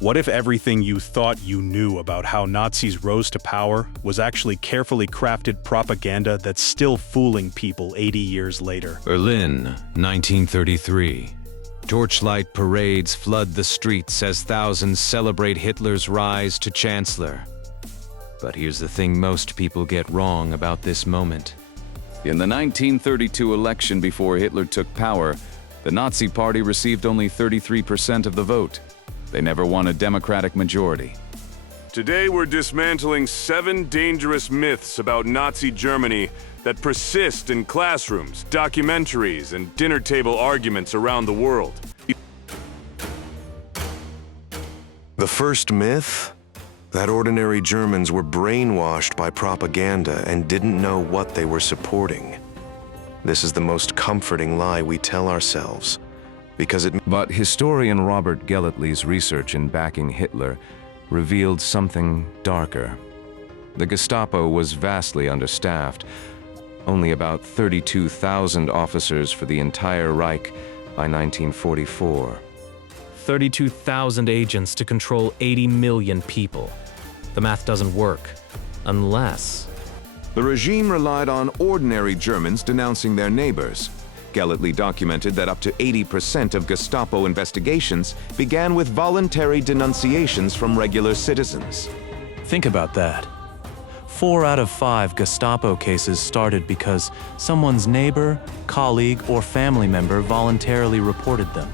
What if everything you thought you knew about how Nazis rose to power was actually carefully crafted propaganda that's still fooling people 80 years later? Berlin, 1933. Torchlight parades flood the streets as thousands celebrate Hitler's rise to Chancellor. But here's the thing most people get wrong about this moment. In the 1932 election before Hitler took power, the Nazi Party received only 33% of the vote. They never won a democratic majority. Today we're dismantling 7 dangerous myths about Nazi Germany that persist in classrooms, documentaries, and dinner table arguments around the world. The first myth? That ordinary Germans were brainwashed by propaganda and didn't know what they were supporting. This is the most comforting lie we tell ourselves, because it... But historian Robert Gellatly's research in backing Hitler revealed something darker. The Gestapo was vastly understaffed, only about 32,000 officers for the entire Reich by 1944. 32,000 agents to control 80 million people. The math doesn't work, unless... The regime relied on ordinary Germans denouncing their neighbors. Gellatly documented that up to 80% of Gestapo investigations began with voluntary denunciations from regular citizens. Think about that. 4 out of 5 Gestapo cases started because someone's neighbor, colleague, or family member voluntarily reported them.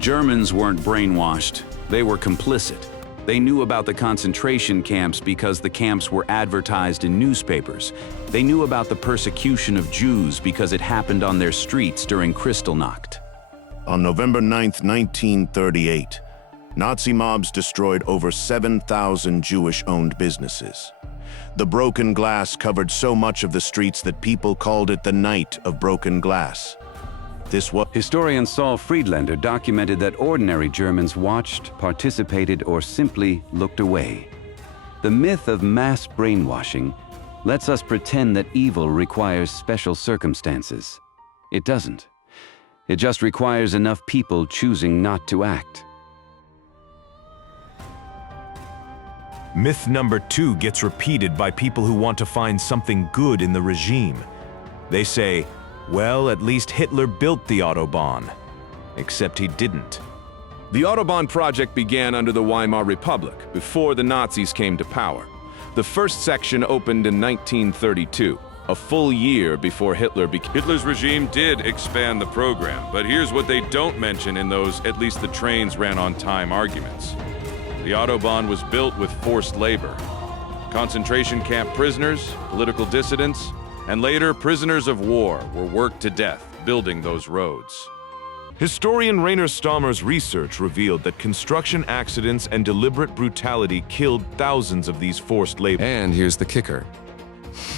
Germans weren't brainwashed. They were complicit. They knew about the concentration camps because the camps were advertised in newspapers. They knew about the persecution of Jews because it happened on their streets during Kristallnacht. On November 9, 1938, Nazi mobs destroyed over 7,000 Jewish-owned businesses. The broken glass covered so much of the streets that people called it the Night of Broken Glass. Historian Saul Friedlander documented that ordinary Germans watched, participated, or simply looked away. The myth of mass brainwashing lets us pretend that evil requires special circumstances. It doesn't. It just requires enough people choosing not to act. Myth number 2 gets repeated by people who want to find something good in the regime. They say, well, at least Hitler built the Autobahn. Except he didn't. The Autobahn project began under the Weimar Republic, before the Nazis came to power. The first section opened in 1932, a full year before Hitler became... Hitler's regime did expand the program, but here's what they don't mention in those "at least the trains ran on time" arguments. The Autobahn was built with forced labor. Concentration camp prisoners, political dissidents, and later prisoners of war were worked to death building those roads. Historian Rainer Stammer's research revealed that construction accidents and deliberate brutality killed thousands of these forced labor. And here's the kicker.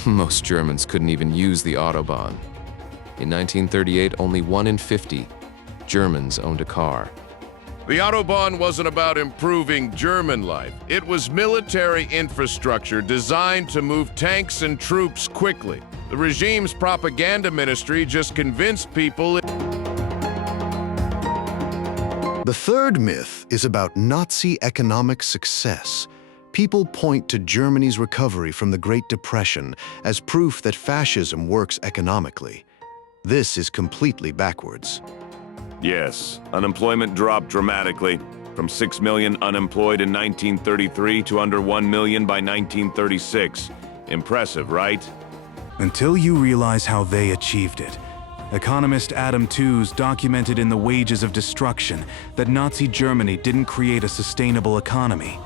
Most Germans couldn't even use the Autobahn. In 1938, only 1 in 50 Germans owned a car. The Autobahn wasn't about improving German life. It was military infrastructure designed to move tanks and troops quickly. The regime's propaganda ministry just convinced people... The third myth is about Nazi economic success. People point to Germany's recovery from the Great Depression as proof that fascism works economically. This is completely backwards. Yes, unemployment dropped dramatically, from 6 million unemployed in 1933 to under 1 million by 1936. Impressive, right? Until you realize how they achieved it. Economist Adam Tooze documented in The Wages of Destruction that Nazi Germany didn't create a sustainable economy.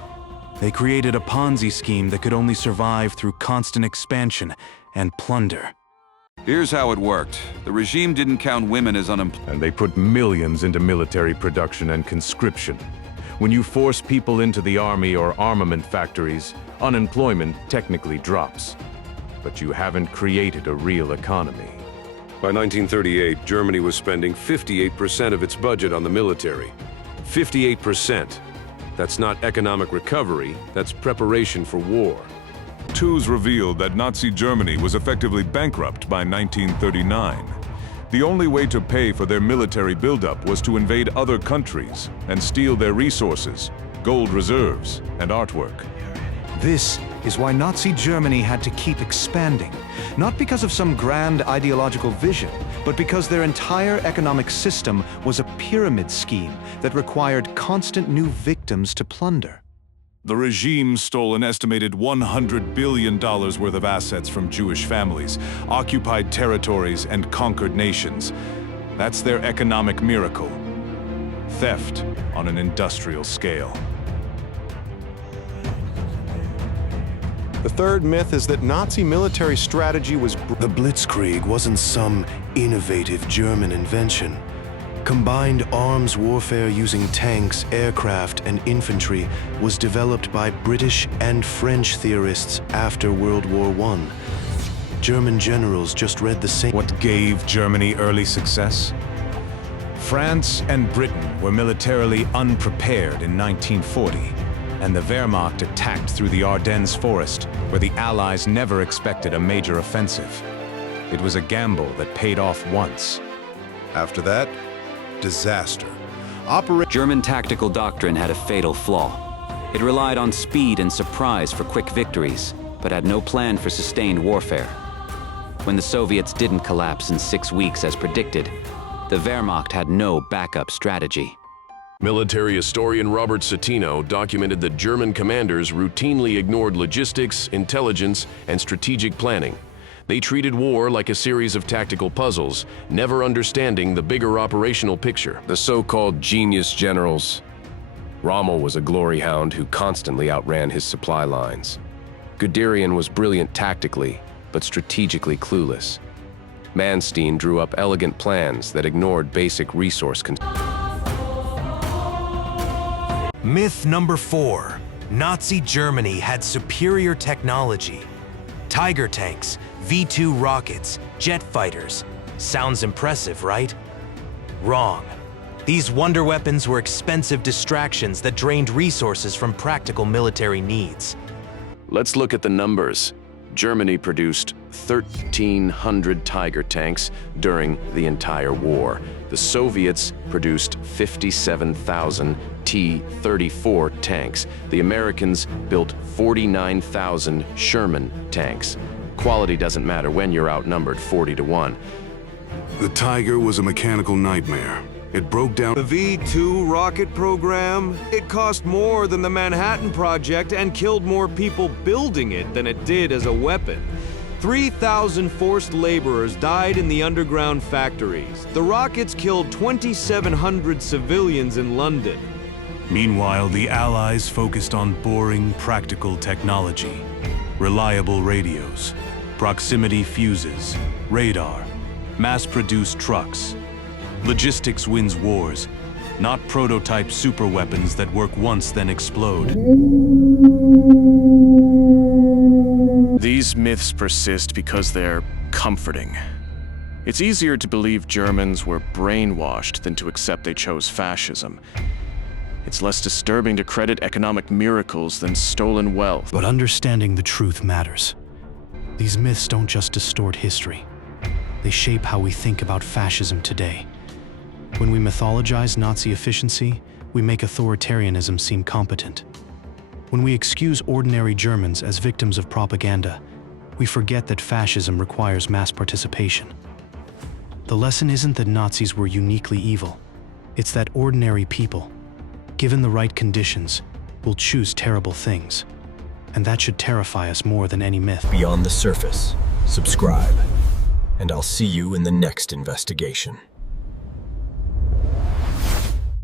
They created a Ponzi scheme that could only survive through constant expansion and plunder. Here's how it worked. The regime didn't count women as unemployed. And they put millions into military production and conscription. When you force people into the army or armament factories, unemployment technically drops. But you haven't created a real economy. By 1938, Germany was spending 58% of its budget on the military. 58%. That's not economic recovery, that's preparation for war. Tooze revealed that Nazi Germany was effectively bankrupt by 1939. The only way to pay for their military buildup was to invade other countries and steal their resources, gold reserves, and artwork. This is why Nazi Germany had to keep expanding, not because of some grand ideological vision, but because their entire economic system was a pyramid scheme that required constant new victims to plunder. The regime stole an estimated $100 billion worth of assets from Jewish families, occupied territories, and conquered nations. That's their economic miracle. Theft on an industrial scale. The third myth is that Nazi military strategy was... The Blitzkrieg wasn't some innovative German invention. Combined arms warfare using tanks, aircraft, and infantry was developed by British and French theorists after World War I. German generals just read the same... What gave Germany early success? France and Britain were militarily unprepared in 1940, and the Wehrmacht attacked through the Ardennes forest, where the Allies never expected a major offensive. It was a gamble that paid off once. After that, disaster. German tactical doctrine had a fatal flaw. It relied on speed and surprise for quick victories, but had no plan for sustained warfare. When the Soviets didn't collapse in 6 weeks as predicted, the Wehrmacht had no backup strategy. Military historian Robert Citino documented that German commanders routinely ignored logistics, intelligence, and strategic planning. They treated war like a series of tactical puzzles, never understanding the bigger operational picture. The so-called genius generals. Rommel was a glory hound who constantly outran his supply lines. Guderian was brilliant tactically, but strategically clueless. Manstein drew up elegant plans that ignored basic resource control. Myth number 4. Nazi Germany had superior technology. Tiger tanks, V-2 rockets, jet fighters. Sounds impressive, right? Wrong. These wonder weapons were expensive distractions that drained resources from practical military needs. Let's look at the numbers. Germany produced 1,300 Tiger tanks during the entire war. The Soviets produced 57,000 T-34 tanks. The Americans built 49,000 Sherman tanks. Quality doesn't matter when you're outnumbered 40-1. The Tiger was a mechanical nightmare. It broke down... The V-2 rocket program, it cost more than the Manhattan Project and killed more people building it than it did as a weapon. 3,000 forced laborers died in the underground factories. The rockets killed 2,700 civilians in London. Meanwhile, the Allies focused on boring, practical technology. Reliable radios, proximity fuses, radar, mass-produced trucks. Logistics wins wars, not prototype superweapons that work once then explode. These myths persist because they're comforting. It's easier to believe Germans were brainwashed than to accept they chose fascism. It's less disturbing to credit economic miracles than stolen wealth. But understanding the truth matters. These myths don't just distort history. They shape how we think about fascism today. When we mythologize Nazi efficiency, we make authoritarianism seem competent. When we excuse ordinary Germans as victims of propaganda, we forget that fascism requires mass participation. The lesson isn't that Nazis were uniquely evil. It's that ordinary people, given the right conditions, will choose terrible things. And that should terrify us more than any myth. Beyond the surface, subscribe, and I'll see you in the next investigation.